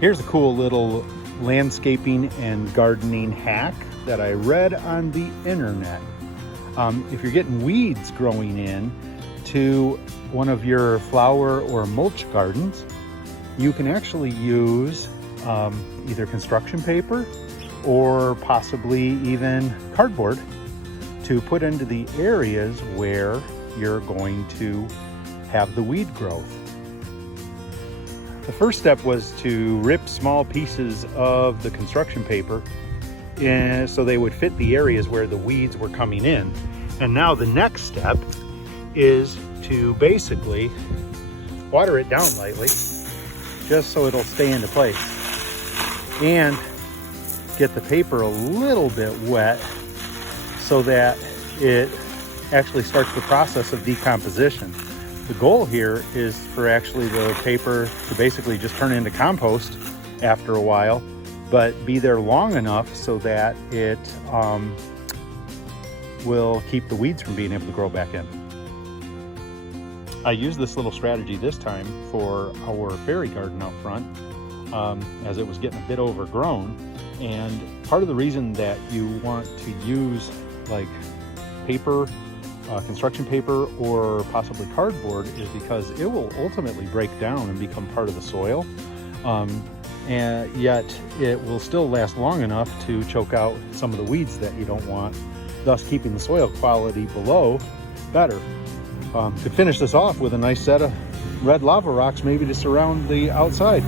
Here's a cool little landscaping and gardening hack that I read on the internet. If you're getting weeds growing in to one of your flower or mulch gardens, you can actually use either construction paper or possibly even cardboard to put into the areas where you're going to have the weed growth. The first step was to rip small pieces of the construction paper so they would fit the areas where the weeds were coming in. And now the next step is to basically water it down lightly, just so it'll stay into place, and get the paper a little bit wet so that it actually starts the process of decomposition. The goal here is for actually the paper to basically just turn into compost after a while, but be there long enough so that it will keep the weeds from being able to grow back in. I used this little strategy this time for our fairy garden out front, as it was getting a bit overgrown. And part of the reason that you want to use like paper, construction paper, or possibly cardboard is because it will ultimately break down and become part of the soil, and yet it will still last long enough to choke out some of the weeds that you don't want, thus keeping the soil quality below better. Could finish this off with a nice set of red lava rocks maybe to surround the outside.